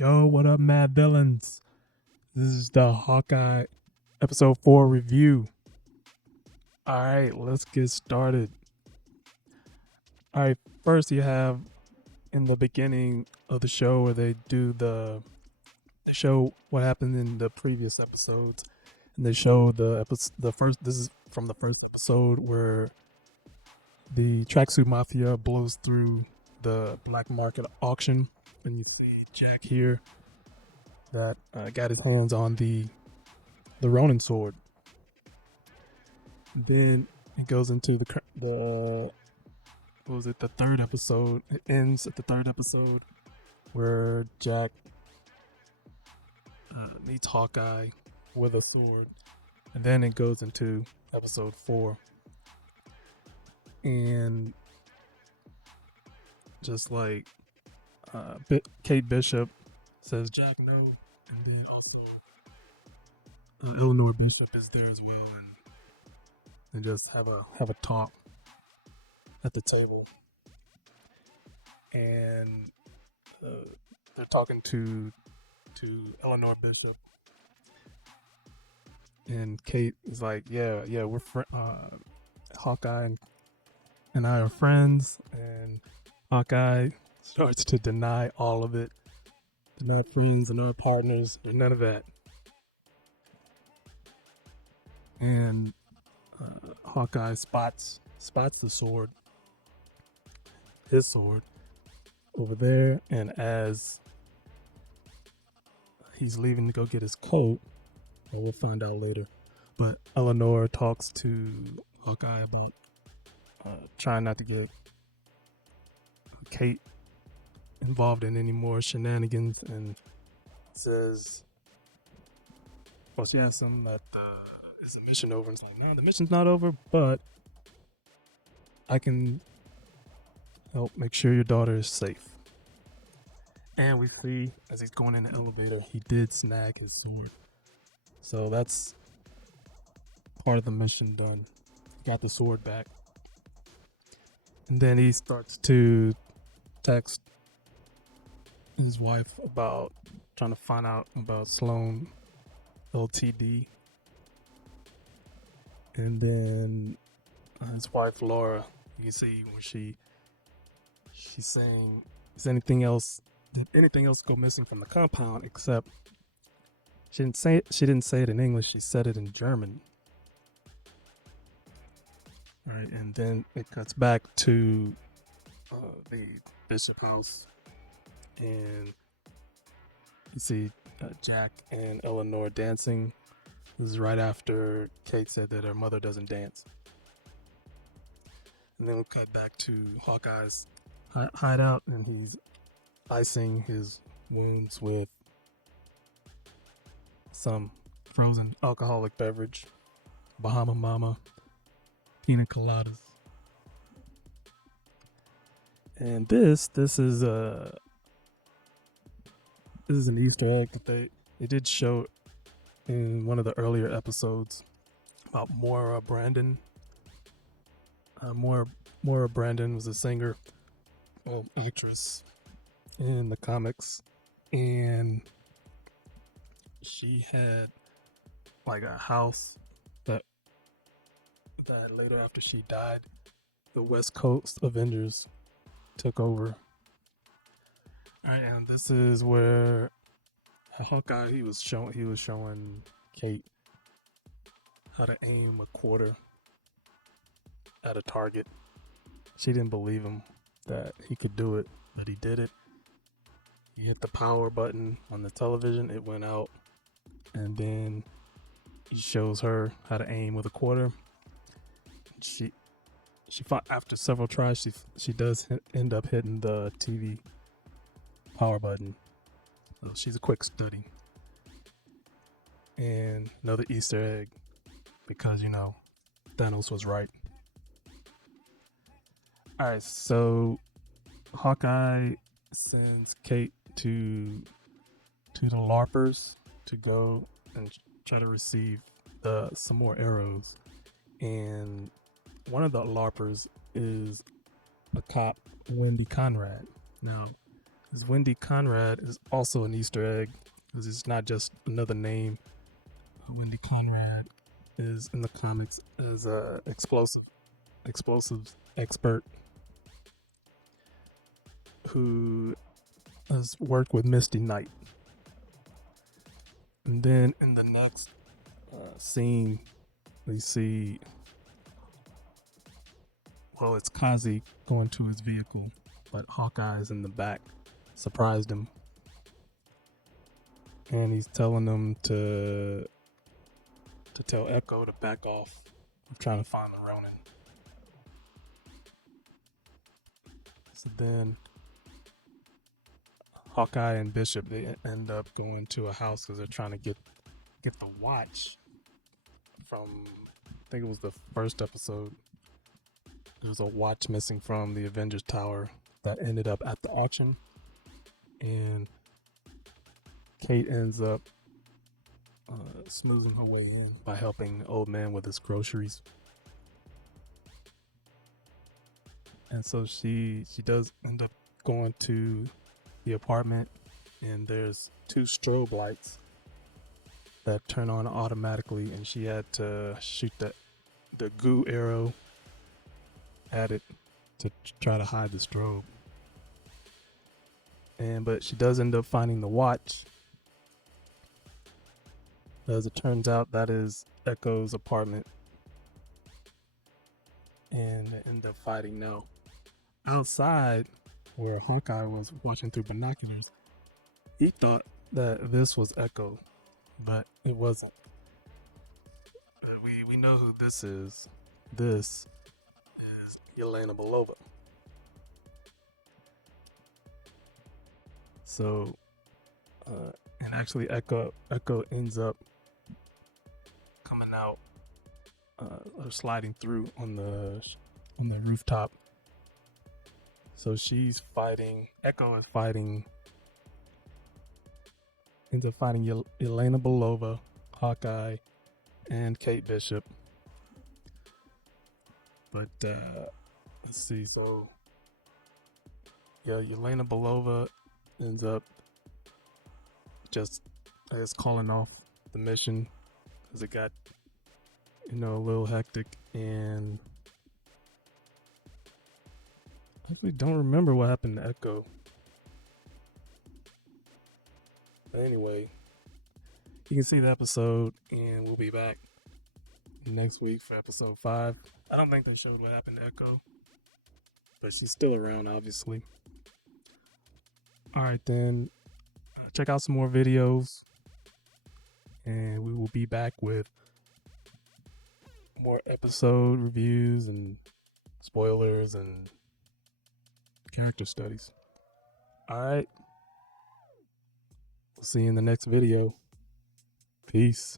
Yo, what up, mad villains? This is the Hawkeye episode 4 review. Alright, let's get started. Alright, first you have in the beginning of the show where they do they show what happened in the previous episodes. And they show the first this is from the first episode where the tracksuit mafia blows through the black market auction, and you see Jack here that got his hands on the Ronin sword. Then it goes into the what was it, the third episode. It ends at the third episode where Jack meets Hawkeye with a sword, and then it goes into episode 4, and just like Kate Bishop says Jack no, and then also Eleanor Bishop is there as well, and just have a talk at the table, and they're talking to Eleanor Bishop, and Kate is like, yeah, we're Hawkeye and I are friends, and Hawkeye starts to deny all of it. They're not friends, they're not partners, they're none of that. And Hawkeye spots the sword, his sword, over there, and as he's leaving to go get his coat, well, we'll find out later, but Eleanor talks to Hawkeye about trying not to get Kate involved in any more shenanigans, and says, well, she asks him that is the mission over, and it's like, no, the mission's not over, but I can help make sure your daughter is safe. And we see as he's going in the elevator, he did snag his sword, so that's part of the mission done. He got the sword back, and then he starts to text his wife about trying to find out about Sloan Ltd. And then his wife Laura, you can see when she's saying, did anything else go missing from the compound? Except she didn't say it in English, she said it in German. All right, and then it cuts back to the Bishop house, and you see Jack and Eleanor dancing. This is right after Kate said that her mother doesn't dance. And then we'll cut back to Hawkeye's hideout, and he's icing his wounds with some frozen alcoholic beverage, Bahama Mama, pina coladas. And this is an Easter egg that they did show in one of the earlier episodes about Moira Brandon. Moira Brandon was a singer, actress in the comics, and she had like a house that later, after she died, the West Coast Avengers took over. Alright, and this is where Hawkeye, he was showing Kate how to aim a quarter at a target. She didn't believe him that he could do it, but he did it. He hit the power button on the television, it went out, and then he shows her how to aim with a quarter. She fought after several tries. She does end up hitting the TV power button. So she's a quick study. And another Easter egg, because Thanos was right. Alright, so Hawkeye sends Kate to the LARPers to go and try to receive some more arrows. And one of the LARPers is a cop, Wendy Conrad. Now, Because Wendy Conrad is also an Easter egg, because it's not just another name. Wendy Conrad is in the comics as a explosives expert who has worked with Misty Knight. And then in the next scene, we see, well, it's Kazi going to his vehicle, but Hawkeye's in the back, surprised him. And he's telling him to tell Echo to back off of trying to find the Ronin. So then Hawkeye and Bishop, they end up going to a house because they're trying to get the watch from, I think it was the first episode. There was a watch missing from the Avengers Tower that ended up at the auction, and Kate ends up smoozing her way in by helping the old man with his groceries. And so she does end up going to the apartment, and there's 2 strobe lights that turn on automatically, and she had to shoot the goo arrow at it to try to hide the strobe. But she does end up finding the watch. As it turns out, that is Echo's apartment, and they end up fighting. Now, outside, where Hawkeye was watching through binoculars, he thought that this was Echo, but it wasn't. We know who this is. This is Yelena Belova. So, and actually, Echo ends up coming out or sliding through on the rooftop. So she's fighting. Echo is fighting. Ends up fighting Yelena Belova, Hawkeye, and Kate Bishop. But let's see. So yeah, Yelena Belova ends up just, I guess, calling off the mission because it got, a little hectic, and I actually don't remember what happened to Echo. But anyway, you can see the episode, and we'll be back next week for episode 5. I don't think they showed what happened to Echo, but she's still around, obviously. Alright then, check out some more videos, and we will be back with more episode reviews and spoilers and character studies. Alright, we'll see you in the next video. Peace.